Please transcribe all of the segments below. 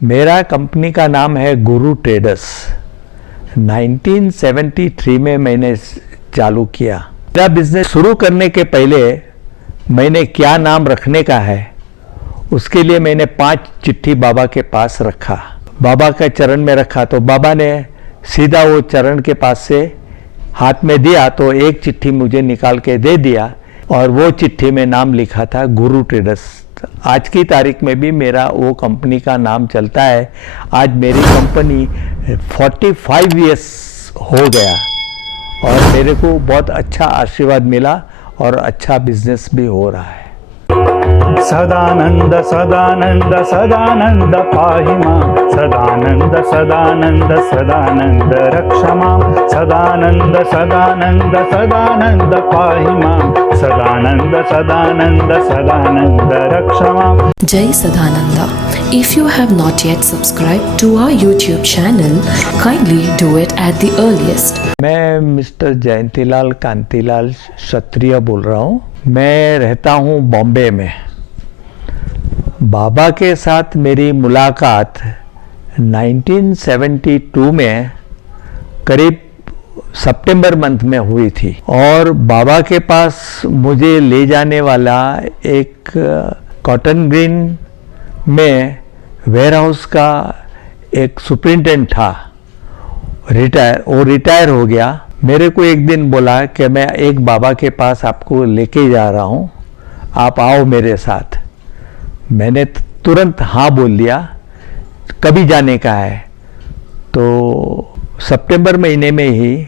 मेरा कंपनी का नाम है गुरु ट्रेडर्स। 1973 में मैंने चालू किया। मेरा बिजनेस शुरू करने के पहले मैंने क्या नाम रखने का है, उसके लिए मैंने 5 चिट्ठी बाबा के पास रखा, बाबा के चरण में रखा। तो बाबा ने सीधा वो चरण के पास से हाथ में दिया तो एक चिट्ठी मुझे निकाल के दे दिया और वो चिट्ठी में नाम लिखा था गुरु ट्रेडर्स। आज की तारीख में भी मेरा वो कंपनी का नाम चलता है। आज मेरी कंपनी 45 इयर्स हो गया और मेरे को बहुत अच्छा आशीर्वाद मिला और अच्छा बिजनेस भी हो रहा है। सदानंद सदानंद सदानंद पाहि मां, सदानंद सदानंद सदानंद रक्ष मां, सदानंद सदानंद सदानंद पाहि मां, सदानंद सदानंद सदानंद रक्ष मां। Jai Sadananda. If you have not yet subscribed to our YouTube channel, kindly do it at the earliest. मैं मिस्टर जयंतीलाल कांतिलाल क्षत्रिय बोल रहा हूँ। मैं रहता हूँ बॉम्बे में। बाबा के साथ मेरी मुलाकात 1972 में करीब सितंबर मंथ में हुई थी और बाबा के पास मुझे ले जाने वाला एक कॉटन ग्रीन में वेयरहाउस का एक सुपरिटेंडेंट था, वो रिटायर हो गया। मेरे को एक दिन बोला कि मैं एक बाबा के पास आपको लेके जा रहा हूँ, आप आओ मेरे साथ। मैंने तुरंत हाँ बोल दिया, कभी जाने का है। तो सितंबर महीने में ही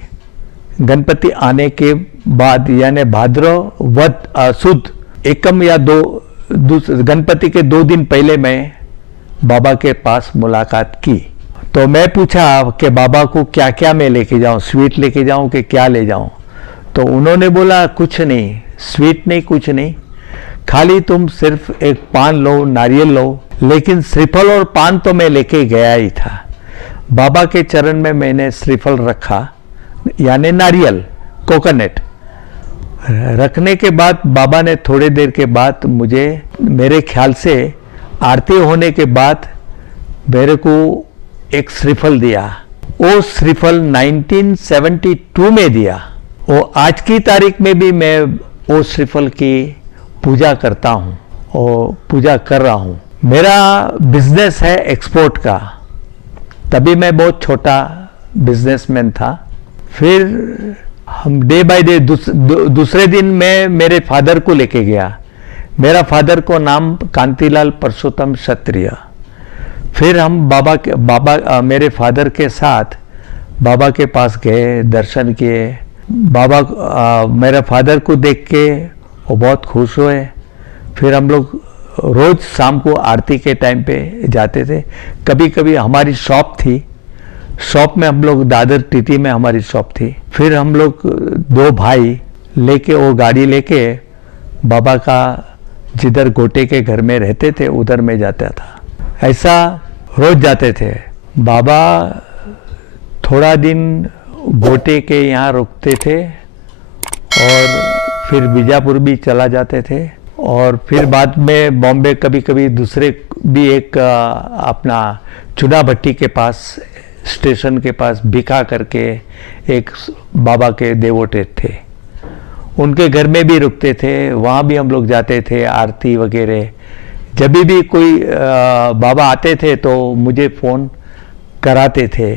गणपति आने के बाद यानी भाद्रव वद सुद एकम या गणपति के 2 दिन पहले मैं बाबा के पास मुलाकात की। तो मैं पूछा कि बाबा को क्या क्या मैं लेके जाऊं, स्वीट लेके जाऊं कि क्या ले जाऊं। तो उन्होंने बोला कुछ नहीं, स्वीट नहीं, कुछ नहीं, खाली तुम सिर्फ एक पान लो, नारियल लो। लेकिन श्रीफल और पान तो मैं लेके गया ही था। बाबा के चरण में मैंने श्रीफल रखा यानी नारियल, कोकोनट रखने के बाद बाबा ने थोड़ी देर के बाद मुझे, मेरे ख्याल से आरती होने के बाद मेरे को एक श्रीफल दिया। वो श्रीफल 1972 में दिया। वो आज की तारीख में भी मैं वो श्रीफल की पूजा करता हूँ और पूजा कर रहा हूँ। मेरा बिजनेस है एक्सपोर्ट का। तभी मैं बहुत छोटा बिजनेसमैन था। फिर हम डे बाय डे दूसरे दिन मैं मेरे फादर को लेके गया। मेरा फादर को नाम कांतिलाल परशुत्तम क्षत्रिय। फिर हम मेरे फादर के साथ बाबा के पास गए, दर्शन किए। बाबा मेरे फादर को देख के वो बहुत खुश हुए। फिर हम लोग रोज शाम को आरती के टाइम पे जाते थे। कभी कभी हमारी शॉप थी, शॉप में हम लोग दादर टीटी में हमारी शॉप थी। फिर हम लोग 2 भाई लेके वो गाड़ी लेके बाबा का जिधर गोटे के घर में रहते थे उधर में जाता था। ऐसा रोज जाते थे। बाबा थोड़ा दिन गोटे के यहाँ रुकते थे और फिर बीजापुर भी चला जाते थे और फिर बाद में बॉम्बे कभी कभी दूसरे भी एक अपना चुना भट्टी के पास स्टेशन के पास भिखा करके एक बाबा के देवोटे थे, उनके घर में भी रुकते थे। वहाँ भी हम लोग जाते थे आरती वगैरह। जब भी कोई बाबा आते थे तो मुझे फ़ोन कराते थे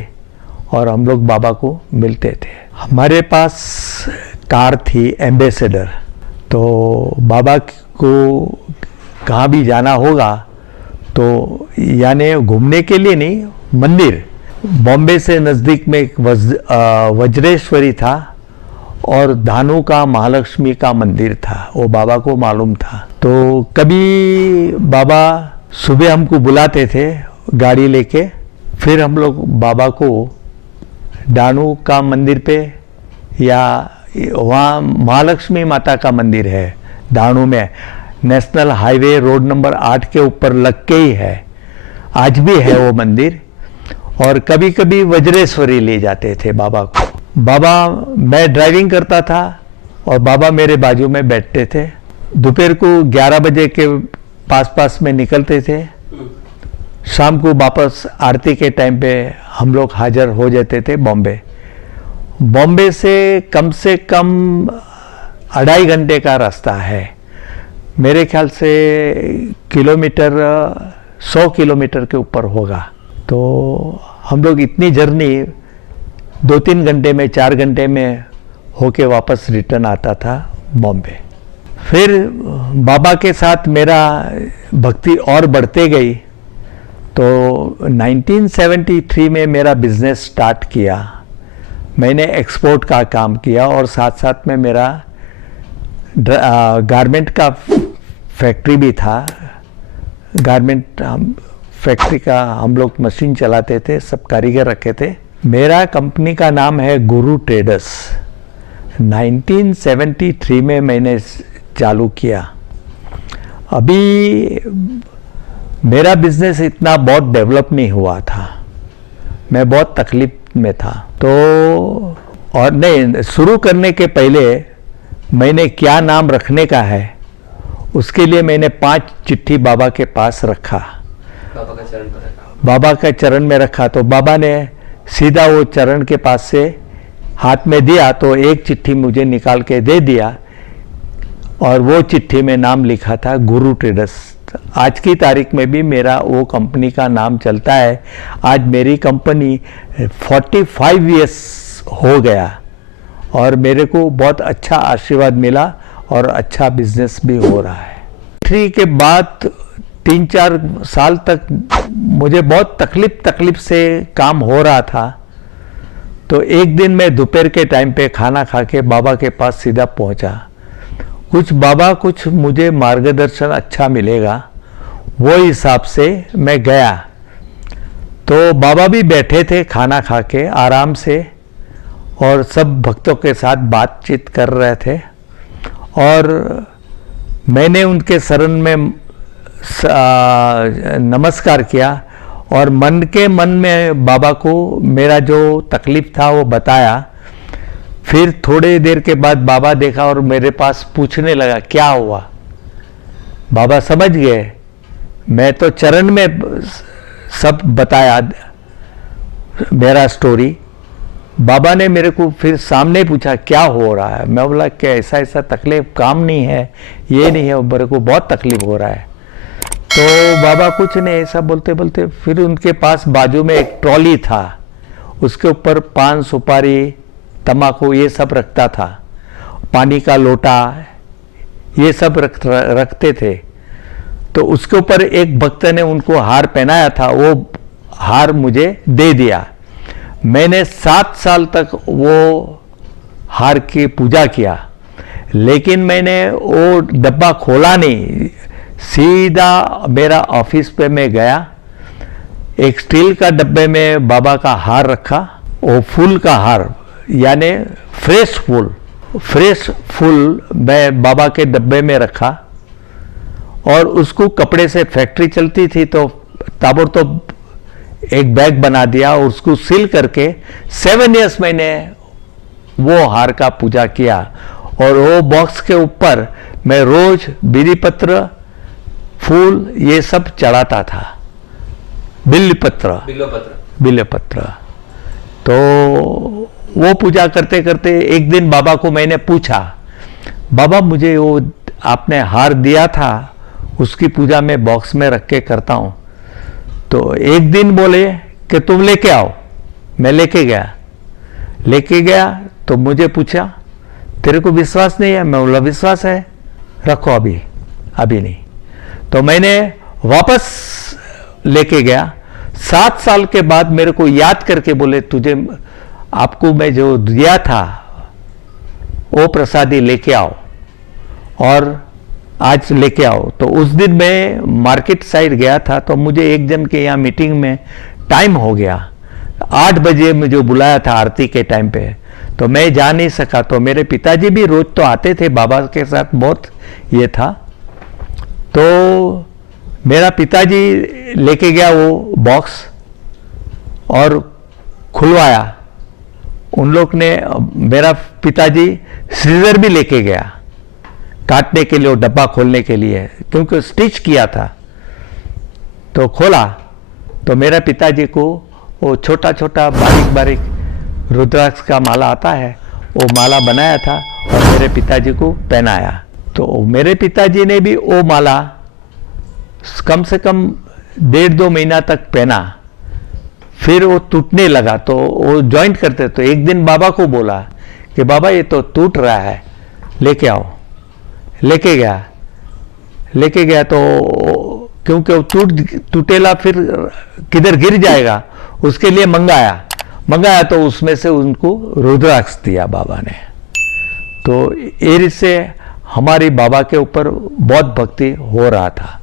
और हम लोग बाबा को मिलते थे। हमारे पास कार थी एम्बेसडर। तो बाबा को कहाँ भी जाना होगा तो यानी घूमने के लिए नहीं, मंदिर बॉम्बे से नज़दीक में एक वज्रेश्वरी था और धानु का महालक्ष्मी का मंदिर था, वो बाबा को मालूम था। तो कभी बाबा सुबह हमको बुलाते थे गाड़ी लेके। फिर हम लोग बाबा को धानु का मंदिर पे या वहाँ महालक्ष्मी माता का मंदिर है धानु में, नेशनल हाईवे रोड नंबर 8 के ऊपर लग के ही है, आज भी है वो मंदिर। और कभी कभी वज्रेश्वरी ले जाते थे बाबा को। बाबा, मैं ड्राइविंग करता था और बाबा मेरे बाजू में बैठते थे। दोपहर को 11 बजे के पास में निकलते थे शाम को वापस आरती के टाइम पे हम लोग हाजिर हो जाते थे बॉम्बे। बॉम्बे से कम 2.5 घंटे का रास्ता है, मेरे ख्याल से किलोमीटर 100 किलोमीटर के ऊपर होगा। तो हम लोग इतनी जर्नी 2-3 घंटे में 4 घंटे में होके वापस रिटर्न आता था बॉम्बे। फिर बाबा के साथ मेरा भक्ति और बढ़ते गई, तो 1973 में मेरा बिजनेस स्टार्ट किया। मैंने एक्सपोर्ट का काम किया और साथ साथ में मेरा गारमेंट का फैक्ट्री भी था। गारमेंट फैक्ट्री का हम लोग मशीन चलाते थे, सब कारीगर रखे थे। मेरा कंपनी का नाम है गुरु ट्रेडर्स। 1973 में मैंने चालू किया। अभी मेरा बिजनेस इतना बहुत डेवलप नहीं हुआ था, मैं बहुत तकलीफ में था। तो और नहीं, शुरू करने के पहले मैंने क्या नाम रखने का है उसके लिए मैंने 5 चिट्ठी बाबा के पास रखा, बाबा का चरण पर रखा। बाबा का चरण में रखा। तो बाबा ने सीधा वो चरण के पास से हाथ में दिया, तो एक चिट्ठी मुझे निकाल के दे दिया और वो चिट्ठी में नाम लिखा था गुरु ट्रेडर्स। आज की तारीख में भी मेरा वो कंपनी का नाम चलता है। आज मेरी कंपनी 45 इयर्स हो गया और मेरे को बहुत अच्छा आशीर्वाद मिला और अच्छा बिजनेस भी हो रहा है। फैक्ट्री के बाद 3-4 साल तक मुझे बहुत तकलीफ से काम हो रहा था। तो एक दिन मैं दोपहर के टाइम पे खाना खा के बाबा के पास सीधा पहुंचा। कुछ मुझे मार्गदर्शन अच्छा मिलेगा वो हिसाब से मैं गया। तो बाबा भी बैठे थे खाना खा के आराम से और सब भक्तों के साथ बातचीत कर रहे थे और मैंने उनके शरण में नमस्कार किया और मन में बाबा को मेरा जो तकलीफ था वो बताया। फिर थोड़ी देर के बाद बाबा देखा और मेरे पास पूछने लगा क्या हुआ। बाबा समझ गए, मैं तो चरण में सब बताया मेरा स्टोरी। बाबा ने मेरे को फिर सामने पूछा क्या हो रहा है। मैं बोला कि ऐसा तकलीफ काम नहीं है, ये नहीं है, मेरे को बहुत तकलीफ हो रहा है। तो बाबा कुछ नहीं ऐसा बोलते बोलते फिर उनके पास बाजू में एक ट्रॉली था, उसके ऊपर पान सुपारी तम्बाकू ये सब रखता था, पानी का लोटा ये सब रखते थे। तो उसके ऊपर एक भक्त ने उनको हार पहनाया था, वो हार मुझे दे दिया। मैंने 7 साल तक वो हार की पूजा किया, लेकिन मैंने वो डब्बा खोला नहीं। सीधा मेरा ऑफिस पे मैं गया, एक स्टील का डब्बे में बाबा का हार रखा। वो फूल का हार यानी फ्रेश फूल मैं बाबा के डब्बे में रखा और उसको कपड़े से फैक्ट्री चलती थी तो ताबड़तोड़ एक बैग बना दिया और उसको सील करके 7 इयर्स मैंने वो हार का पूजा किया। और वो बॉक्स के ऊपर मैं रोज बीड़ी पत्र फूल ये सब चढ़ाता था, बिल्व पत्र। तो वो पूजा करते करते एक दिन बाबा को मैंने पूछा, बाबा मुझे वो आपने हार दिया था उसकी पूजा मैं बॉक्स में रख के करता हूँ। तो एक दिन बोले कि तुम लेके आओ। मैं लेके गया तो मुझे पूछा तेरे को विश्वास नहीं है? मैं बोला विश्वास है, रखो अभी नहीं। तो मैंने वापस लेके गया। 7 साल के बाद मेरे को याद करके बोले तुझे आपको मैं जो दिया था वो प्रसादी लेके आओ और आज लेके आओ। तो उस दिन मैं मार्केट साइड गया था तो मुझे एक जन के यहाँ मीटिंग में टाइम हो गया। 8 बजे मुझे बुलाया था आरती के टाइम पे, तो मैं जा नहीं सका। तो मेरे पिताजी भी रोज तो आते थे, बाबा के साथ बहुत ये था। तो मेरा पिताजी लेके गया वो बॉक्स और खुलवाया। उन लोग ने, मेरा पिताजी सीजर भी लेके गया काटने के लिए, वो डब्बा खोलने के लिए, क्योंकि स्टिच किया था। तो खोला तो मेरे पिताजी को वो छोटा छोटा बारीक बारीक रुद्राक्ष का माला आता है, वो माला बनाया था और मेरे पिताजी को पहनाया। तो मेरे पिताजी ने भी वो माला कम से कम 1.5-2 महीना तक पहना, फिर वो टूटने लगा। तो वो जॉइंट करते, तो एक दिन बाबा को बोला कि बाबा ये तो टूट रहा है, लेके आओ। लेके गया तो क्योंकि वो टूटेला फिर किधर गिर जाएगा, उसके लिए मंगाया तो उसमें से उनको रुद्राक्ष दिया बाबा ने। तो ये से हमारी बाबा के ऊपर बहुत भक्ति हो रहा था।